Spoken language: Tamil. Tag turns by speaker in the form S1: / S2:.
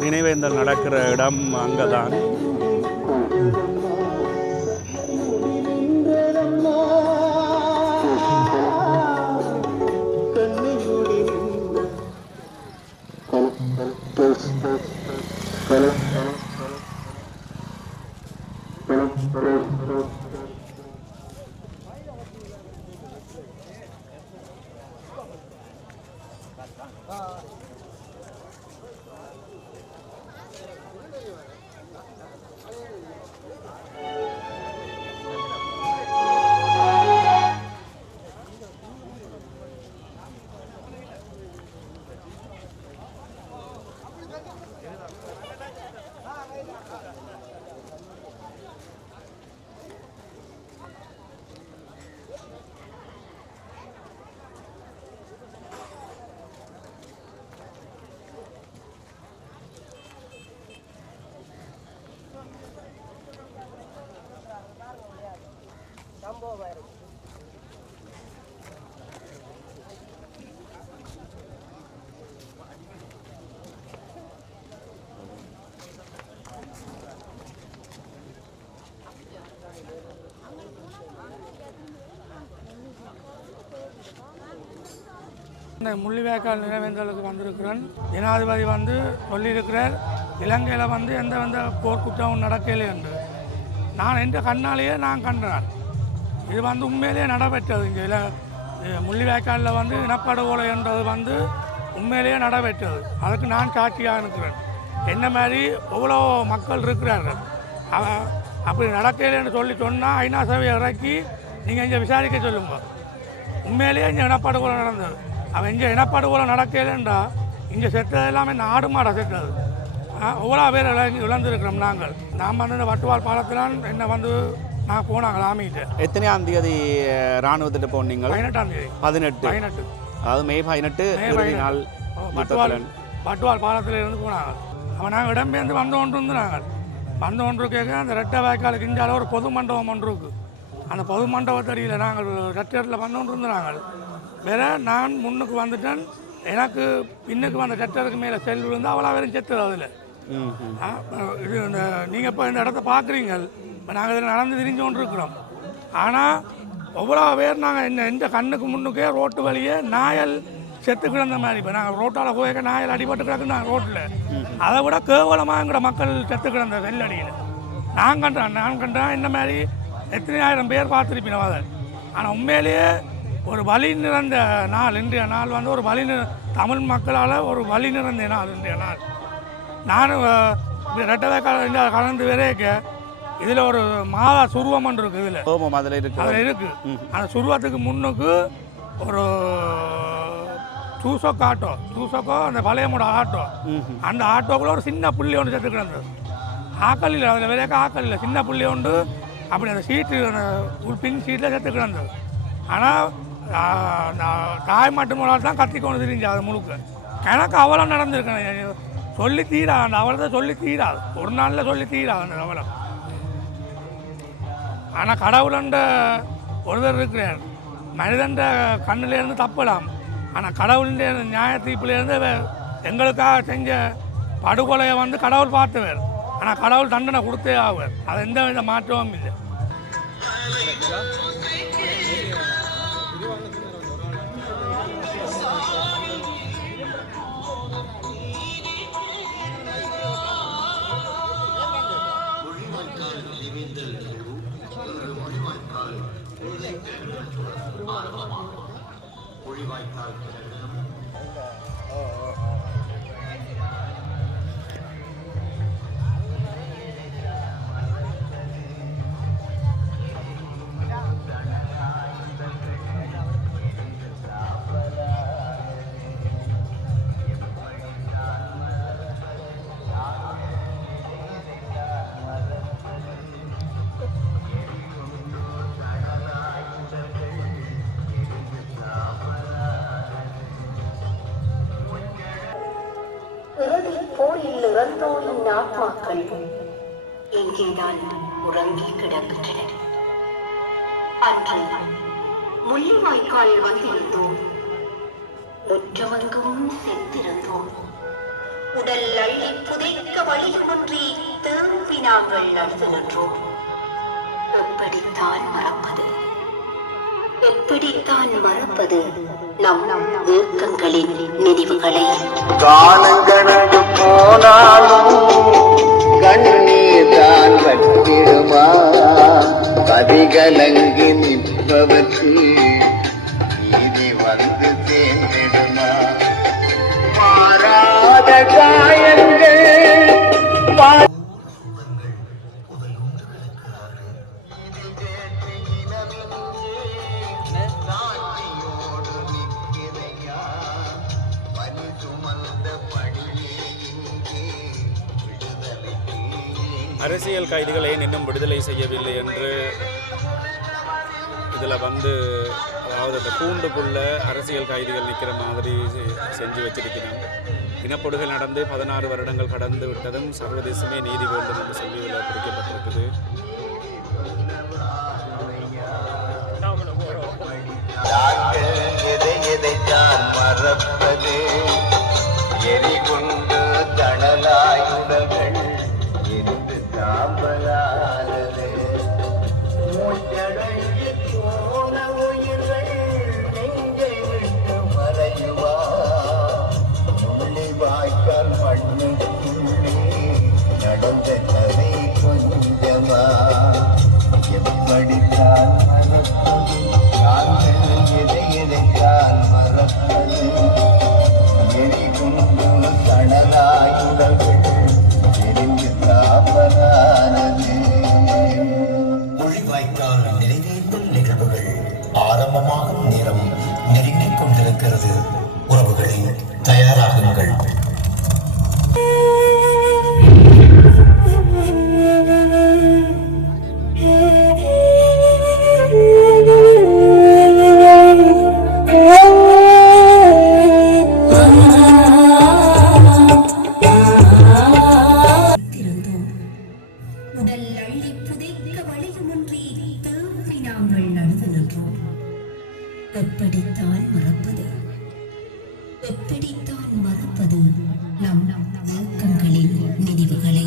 S1: நினைவேந்தல் நடக்கிற இடம் அங்கே தான்
S2: இந்த முள்ளிவேக்கால் நினைவேந்தலுக்கு வந்திருக்கிறேன். ஜனாதிபதி வந்து சொல்லியிருக்கிறார் இலங்கையில் வந்து எந்த எந்த போர்க்குற்றமும் நடக்கலை என்று. நான் என்ற கண்ணாலேயே நான் கண்டேன். இது வந்து உண்மையிலேயே நடைபெற்றது. இங்கே இல முள்ளிவாய்க்காலில் வந்து இனப்படுகொலை என்றது வந்து உண்மையிலேயே நடைபெற்றது. அதுக்கு நான் சாட்சியாக இருக்கிறேன். என்ன மாதிரி எவ்வளோ மக்கள் இருக்கிறார்கள். அப்படி நடக்கலைன்னு சொல்லி சொன்னால் ஐநா சபையை இறக்கி நீங்கள் இங்கே விசாரிக்க சொல்லுங்க. உண்மையிலேயே இங்கே இனப்படுகொலை நடந்தது. அவன் இங்கே இனப்படுகொலை நடக்கலைன்றா இங்கே செத்தது எல்லாமே நாடு மாட செத்தது. எவ்வளோ பேர் இழந்து இழந்திருக்கிறோம் நாங்கள். நாம் வந்து இந்த வட்டுவால் பாலத்தில் என்ன வந்து நான் போனாங்க ஆமிட்டு
S1: எத்தனையாம் தேதி இராணுவத்திட்ட போனீங்க
S2: பதினெட்டாம் தேதி.
S1: பதினெட்டு.
S2: பதினெட்டு.
S1: அதாவது மே பதினெட்டு இறுதி. நாள்
S2: வட்டுவால்
S1: யுத்தத்தில்
S2: வட்டுவால் பாலத்தில் இருந்து போனாங்க. அவன் நாங்கள் இடம்பெயர்ந்து வந்து கொண்டு இருந்து நாங்கள் வந்து ஒன்று கேட்க அந்த ரெட்டை வாய்க்காலுக்கு இந்தியாவில் ஒரு பொது மண்டபம் ஒன்று இருக்கு. அந்த பொது மண்டபத்தடியில் நாங்கள் ரெட்டரில் வந்து கொண்டு இருந்து நாங்கள் வேற நான் முன்னுக்கு வந்துட்டேன். எனக்கு பின்னுக்கு வந்த ரெட்டருக்கு மேலே செல் விழுந்து அவ்வளோ வரையும் செத்துது அதில். இது இந்த நீங்கள் இப்போ இந்த இடத்த பார்க்குறீங்க நாங்கள் இதில் நடந்து திரிஞ்சு கொண்டு இருக்கிறோம் ஆனால் எவ்வளோ பேர் நாங்கள் இந்த இந்த கண்ணுக்கு முன்னுக்கே ரோட்டு வழியே நாயல் செத்து கிடந்த மாதிரி. இப்போ நாங்கள் ரோட்டால் போயிருக்க நாயல் அடிபட்டு கிடக்குறாங்க ரோட்டில். அதை விட கேவலமாக எங்கட மக்கள் செத்து கிடந்த வெள்ளடியில். நான் கண்டேன் நான் கண்டேன் இந்த மாதிரி எத்தனை ஆயிரம் பேர் பார்த்துருப்பேன் அதை. ஆனால் உண்மையிலேயே ஒரு வழி நிறந்த நாள் இன்றைய நாள் வந்து ஒரு வழி நிற- தமிழ் மக்களால் ஒரு வழி நிறந்த நாள் இன்றைய நாள். நானும் ரெட்டவை கல கலந்து வரைக்க இதில் ஒரு மாதா சுருவம் இருக்குது இதில்.
S1: ஓமம் அதில் இருக்கு.
S2: அதில் இருக்கு. அந்த சுருவத்துக்கு முன்னுக்கு ஒரு சூசோக்கு ஆட்டோ சூசோக்கோ அந்த பழையமோட ஆட்டோ. அந்த ஆட்டோக்குள்ள ஒரு சின்ன புள்ளி ஒன்று செத்து கிடந்தது ஆக்கள் இல்லை அதில் விலையாக்க ஆக்கள் இல்லை சின்ன புள்ளி ஒன்று அப்படி அந்த சீட்டு உள் பின் சீட்டில் செத்து கிடந்தது ஆனால் தாய் மட்டும் தான் கத்தி கொண்டு தெரிஞ்சு அது முழுக்க. எனக்கு அவலம் நடந்திருக்கேன் சொல்லி தீரா அந்த அவலத்தை சொல்லி தீராது ஒரு நாளில் சொல்லி தீராது அந்த அவலம். ஆனால் கடவுளண்ட ஒருவர் இருக்கிறார். மனிதன்ற கண்ணிலேருந்து தப்பலாம். ஆனால் கடவுளுடைய நியாய தீர்ப்பிலேருந்து எங்களுக்காக செஞ்ச படுகொலையை வந்து கடவுள் பார்த்தவர். ஆனால் கடவுள் தண்டனை கொடுத்தே ஆவார். அது எந்த வித மாற்றமும் இல்லை.
S3: போரில் இறந்தோரின் ஆத்மாக்கள். இங்கேதான் உறங்கி கிடக்கின்றனர். அன்று முள்ளிவாய்க்கால் வந்திருந்தோம் முற்றமெங்கும் செத்திருந்தோம். உடல் அள்ளி புதைக்க வழியுமின்றி திரும்பி நாங்கள் நடந்து நின்றோம். எப்படித்தான் மறப்பது. எப்படித்தான் மறப்பது நம் ஏக்கங்களின் நினைவுகளை?
S4: காலங்கணக்கு போனாலும் கண்ணீர் தான் வற்றிடுமா? கதிகலங்கி நிற்பவர்க்கு
S1: அரசியல் கைதிகளை ஏன் இன்னும் விடுதலை செய்யவில்லை என்று இதில் வந்து அதாவது அந்த கூண்டுக்குள்ள அரசியல் கைதிகள் நிற்கிற மாதிரி செ- செஞ்சு வச்சிருக்கிறாங்க. இனப்படுகை நடந்து பதினாறு வருடங்கள் கடந்து விட்டதும் சர்வதேசமே நீதி வேண்டும் என்று சொல்லி இதில் குறிக்கப்பட்டிருக்குது.
S4: நாங்கள்
S5: ஆரம்பமாகும் நேரம் நெருங்கிக் கொண்டிருக்கிறது
S3: உறவுகளின் மறப்பது? எப்படித்தான் மறப்பது? நம் நம் நோக்கங்களின் நினைவுகளை